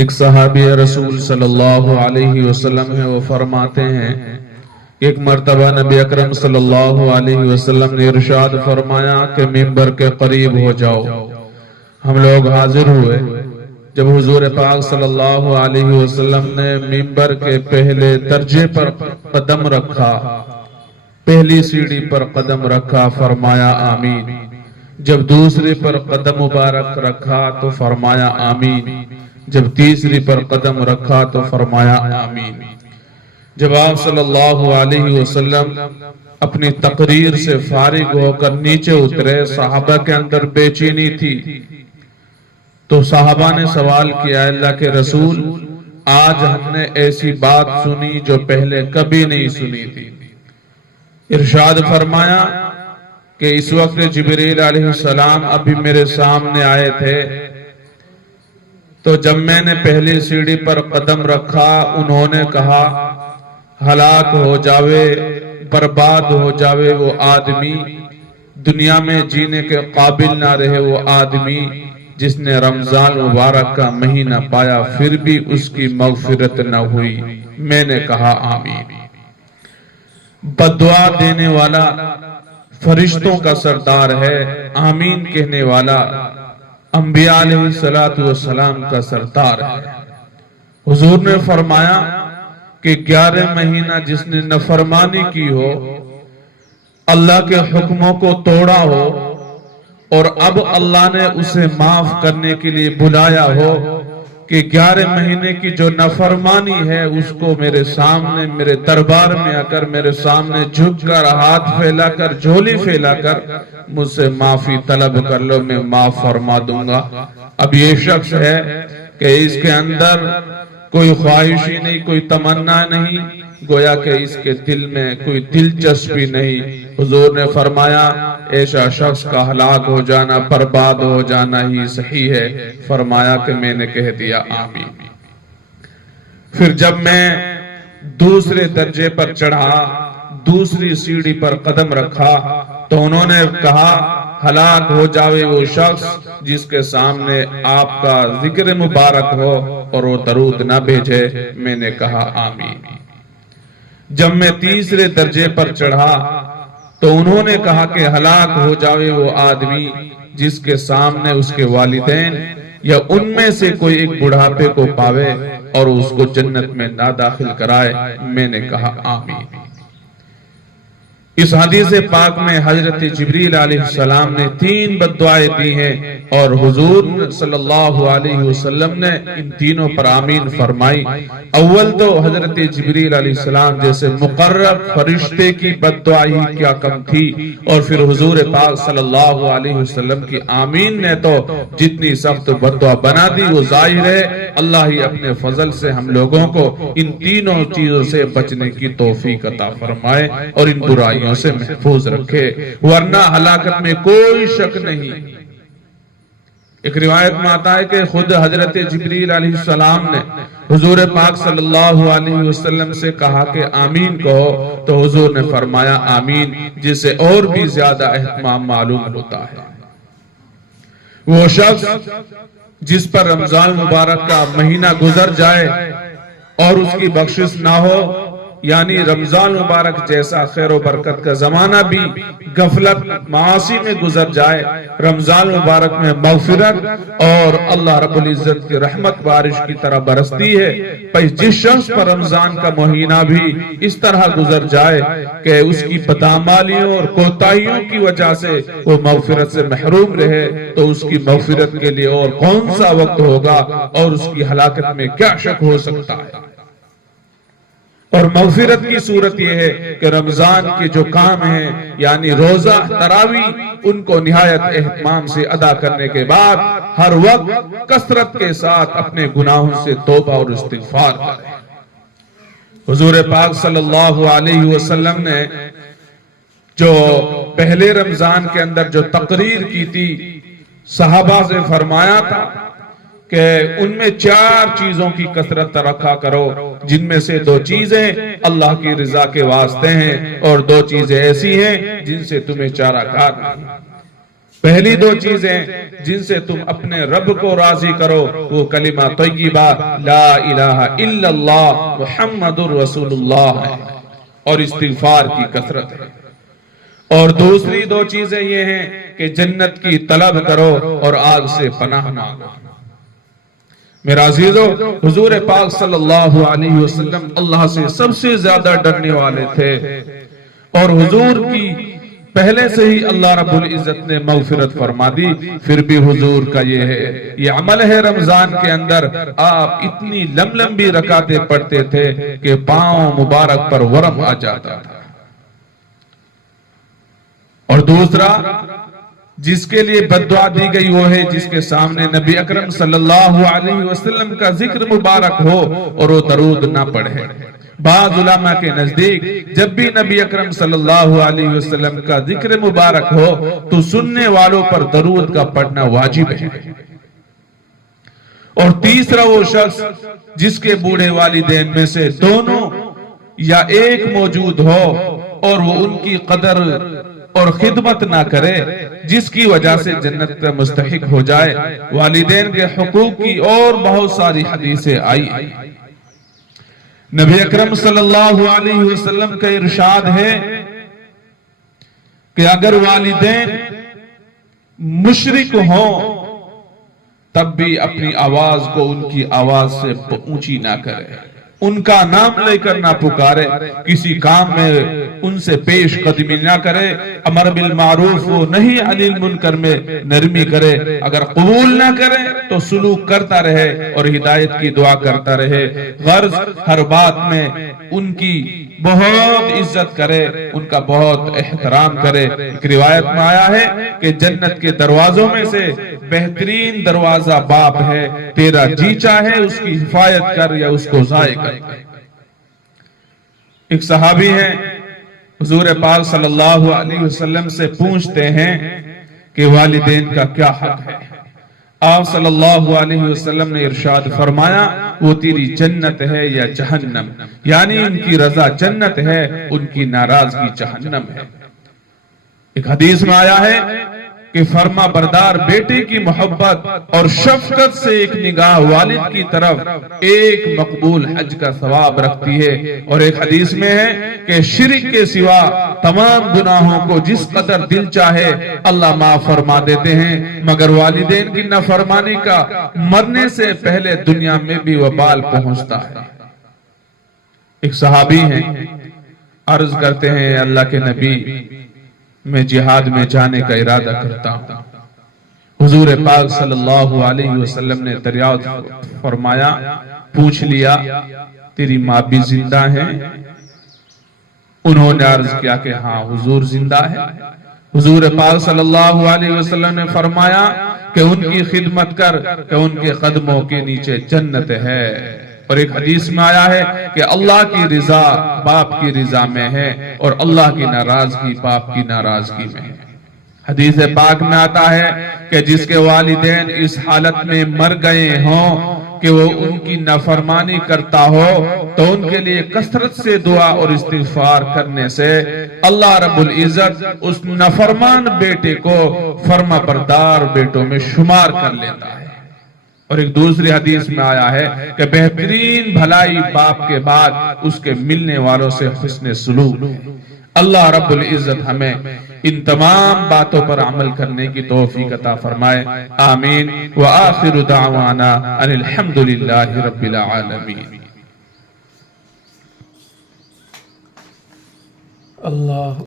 ایک صحابی رسول صلی اللہ علیہ وسلم ہے، وہ فرماتے ہیں ایک مرتبہ نبی اکرم صلی اللہ علیہ وسلم نے ارشاد فرمایا کہ منبر کے قریب ہو جاؤ۔ ہم لوگ حاضر ہوئے۔ جب حضور پاک صلی اللہ علیہ وسلم نے منبر کے پہلے درجے پر قدم رکھا، پہلی سیڑھی پر قدم رکھا، فرمایا آمین۔ جب دوسری پر قدم مبارک رکھا تو فرمایا آمین۔ جب تیسری پر قدم رکھا تو فرمایا آمین۔ جب آپ صلی اللہ علیہ وسلم اپنی تقریر سے فارغ ہو کر نیچے اترے، صحابہ کے اندر بے چینی تھی، تو صحابہ نے سوال کیا، اللہ کے رسول آج ہم نے ایسی بات سنی جو پہلے کبھی نہیں سنی تھی۔ ارشاد فرمایا کہ اس وقت جبریل علیہ السلام ابھی میرے سامنے آئے تھے، تو جب میں نے پہلی سیڑھی پر قدم رکھا انہوں نے کہا ہلاک ہو جاوے، برباد ہو جاوے وہ آدمی، دنیا میں جینے کے قابل نہ رہے وہ آدمی جس نے رمضان مبارک کا مہینہ پایا پھر بھی اس کی مغفرت نہ ہوئی۔ میں نے کہا آمین۔ بددعا دینے والا فرشتوں کا سردار ہے، آمین کہنے والا انبیاء علیہ السلام کا سردار ہے۔ حضور نے فرمایا کہ 11 مہینہ جس نے نافرمانی کی ہو، اللہ کے حکموں کو توڑا ہو، اور اب اللہ نے اسے معاف کرنے کے لیے بلایا ہو کہ 11 مہینے کی جو نافرمانی ہے اس کو میرے سامنے، میرے دربار میں آ کر، میرے سامنے جھک کر، ہاتھ پھیلا کر، جھولی پھیلا کر مجھ سے معافی طلب کر لو، میں معاف فرما دوں گا۔ اب یہ شخص ہے کہ اس کے اندر کوئی خواہشی نہیں، کوئی تمنا نہیں، گویا کہ اس کے دل میں کوئی دلچسپی نہیں۔ حضور نے فرمایا ایسا شخص کا ہلاک ہو جانا، برباد ہو جانا ہی صحیح ہے۔ فرمایا کہ میں نے کہہ دیا آمین۔ پھر جب میں دوسرے درجے پر چڑھا، دوسری سیڑھی پر قدم رکھا تو انہوں نے کہا ہلاک ہو جاوے وہ شخص جس کے سامنے آپ کا ذکر مبارک ہو اور وہ درود نہ بھیجے۔ میں نے کہا آمین۔ جب میں تیسرے درجے پر چڑھا تو انہوں نے کہا کہ ہلاک ہو جاوے وہ آدمی جس کے سامنے اس کے والدین یا ان میں سے کوئی ایک بڑھاپے کو پاوے اور اس کو جنت میں نہ داخل کرائے۔ میں نے کہا آمین۔ اس حدیث پاک میں حضرت جبریل علیہ السلام نے 3 بددعائیں دی ہیں اور حضور صلی اللہ علیہ وسلم نے ان تینوں پر آمین فرمائی۔ اول تو حضرت جبریل علیہ السلام جیسے مقرب فرشتے کی بددعا ہی کیا کم تھی، اور پھر حضور پاک صلی اللہ علیہ وسلم کی آمین نے تو جتنی سخت بددعا بنا دی۔ وہ ظاہر ہے اللہ ہی اپنے فضل سے ہم لوگوں کو ان تینوں چیزوں سے بچنے کی توفیق عطا فرمائے اور ان برائیوں سے محفوظ رکھے، ورنہ ہلاکت میں کوئی شک نہیں۔ ایک روایت میں آتا ہے کہ خود حضرت جبریل علیہ السلام نے حضور پاک صلی اللہ علیہ وسلم سے کہا کہ آمین کہو، تو حضور نے فرمایا آمین، جس سے اور بھی زیادہ اہتمام معلوم ہوتا ہے۔ وہ شخص جس پر رمضان مبارک کا مہینہ گزر جائے اور اس کی بخشش نہ ہو، یعنی رمضان مبارک جیسا خیر و برکت کا زمانہ بھی غفلت معاصی میں گزر جائے، رمضان مبارک میں مغفرت اور اللہ رب العزت کی رحمت بارش کی طرح برستی ہے۔ پس جس شخص پر رمضان کا مہینہ بھی اس طرح گزر جائے کہ اس کی بدعمالیوں اور کوتاہیوں کی وجہ سے وہ مغفرت سے محروم رہے، تو اس کی مغفرت کے لیے اور کون سا وقت ہوگا اور اس کی ہلاکت میں کیا شک ہو سکتا ہے۔ اور مغفرت کی صورت یہ ہے کہ رمضان کے جو کام ہیں یعنی روزہ، تراویح، ان کو نہایت اہتمام سے ادا کرنے کے بعد ہر وقت کثرت کے ساتھ اپنے گناہوں سے توبہ اور استغفار کریں۔ حضور پاک صلی اللہ علیہ وسلم نے جو پہلے رمضان کے اندر جو تقریر کی تھی، صحابہ سے فرمایا تھا کہ ان میں 4 چیزوں کی کثرت رکھا کرو، جن میں سے 2 چیزیں اللہ کی رضا کے واسطے ہیں اور 2 چیزیں ایسی ہیں جن سے تمہیں چارہ کار نہیں۔ پہلی دو چیزیں جن سے تم اپنے رب کو راضی کرو وہ کلمہ طیبہ لا الہ الا اللہ محمد رسول اللہ ہے اور استغفار کی کثرت ہے، اور دوسری دو چیزیں یہ ہیں کہ جنت کی طلب کرو اور آگ سے پناہ مانگو۔ میرا عزیزو، حضور پاک صلی اللہ علیہ وسلم اللہ سے سب سے زیادہ ڈرنے والے تھے، اور حضور کی پہلے سے ہی اللہ رب العزت نے مغفرت فرما دی، پھر بھی حضور کا یہ عمل ہے رمضان کے اندر آپ اتنی لمبی رکعتیں پڑھتے تھے کہ پاؤں مبارک پر ورم آ جاتا تھا۔ اور دوسرا جس کے لیے بددعا دی گئی وہ ہے جس کے سامنے نبی اکرم صلی اللہ علیہ وسلم کا ذکر مبارک ہو اور وہ درود نہ پڑھے۔ بعض علماء کے نزدیک جب بھی نبی اکرم صلی اللہ علیہ وسلم کا ذکر مبارک ہو تو سننے والوں پر درود کا پڑھنا واجب ہے۔ اور تیسرا وہ شخص جس کے بوڑھے والدین میں سے دونوں یا ایک موجود ہو اور وہ ان کی قدر اور خدمت نہ کرے جس کی وجہ سے جنت کا مستحق ہو جائے۔ والدین کے حقوق کی اور بہت ساری حدیثیں آئی۔ نبی اکرم صلی اللہ علیہ وسلم کا ارشاد ہے کہ اگر والدین مشرک ہوں تب بھی اپنی آواز کو ان کی آواز سے اونچی نہ کرے، ان کا نام لے کر نہ پکارے، کسی کام میں ان سے پیش قدمی نہ کرے، امر بالمعروف و نہی عن المنکر میں نرمی کرے، اگر قبول نہ کرے تو سلوک کرتا رہے اور ہدایت کی دعا کرتا رہے، غرض ہر بات میں ان کی بہت عزت کرے، ان کا بہت احترام کرے۔ ایک روایت میں آیا ہے کہ جنت کے دروازوں میں سے بہترین دروازہ باپ ہے، تیرا جی چاہے اس کی حفاظت کر یا اس کو ضائع کر۔ ایک صحابی ہیں حضور پاک صلی اللہ علیہ وسلم سے پوچھتے ہیں کہ والدین کا کیا حق ہے؟ آپ صلی اللہ علیہ وسلم نے ارشاد فرمایا وہ تیری جنت ہے یا جہنم، یعنی ان کی رضا جنت ہے، ان کی ناراضگی جہنم ہے۔ ایک حدیث میں آیا ہے کہ فرما بردار بیٹے کی محبت اور شفقت سے ایک نگاہ والد کی طرف ایک مقبول حج کا ثواب رکھتی ہے، اور ایک حدیث میں ہے کہ شرک کے سوا تمام گناہوں کو جس قدر دل چاہے اللہ معاف فرما دیتے ہیں، مگر والدین کی نافرمانی کا مرنے سے پہلے دنیا میں بھی وبال پہنچتا ہے۔ ایک صحابی ہیں عرض کرتے ہیں اللہ کے نبی میں جہاد میں جانے کا ارادہ کرتا ہوں۔ حضور پاک صلی اللہ علیہ وسلم نے دریافت فرمایا، پوچھ لیا تیری ماں بھی زندہ ہے؟ انہوں نے عرض کیا کہ ہاں حضور زندہ ہے۔ حضور پاک صلی اللہ علیہ وسلم نے فرمایا کہ ان کی خدمت کر کہ ان کے قدموں کے نیچے جنت ہے۔ اور ایک حدیث میں آیا ہے کہ اللہ کی رضا باپ کی رضا میں ہے اور اللہ کی ناراضگی باپ کی ناراضگی میں ہے۔ حدیث پاک میں آتا ہے کہ جس کے والدین اس حالت میں مر گئے ہوں کہ وہ ان کی نافرمانی کرتا ہو تو ان کے لیے کثرت سے دعا اور استغفار کرنے سے اللہ رب العزت اس نافرمان بیٹے کو فرما بردار بیٹوں میں شمار کر لیتا ہے۔ اور ایک دوسری حدیث میں آیا ہے کہ بہترین بھلائی باپ کے بعد اس کے ملنے والوں سے حسن سلوک ہے۔ اللہ رب العزت ہمیں ان تمام باتوں پر عمل کرنے کی توفیق عطا فرمائے، آمین۔ وآخر دعوانا ان الحمدللہ رب العالمین۔ اللہ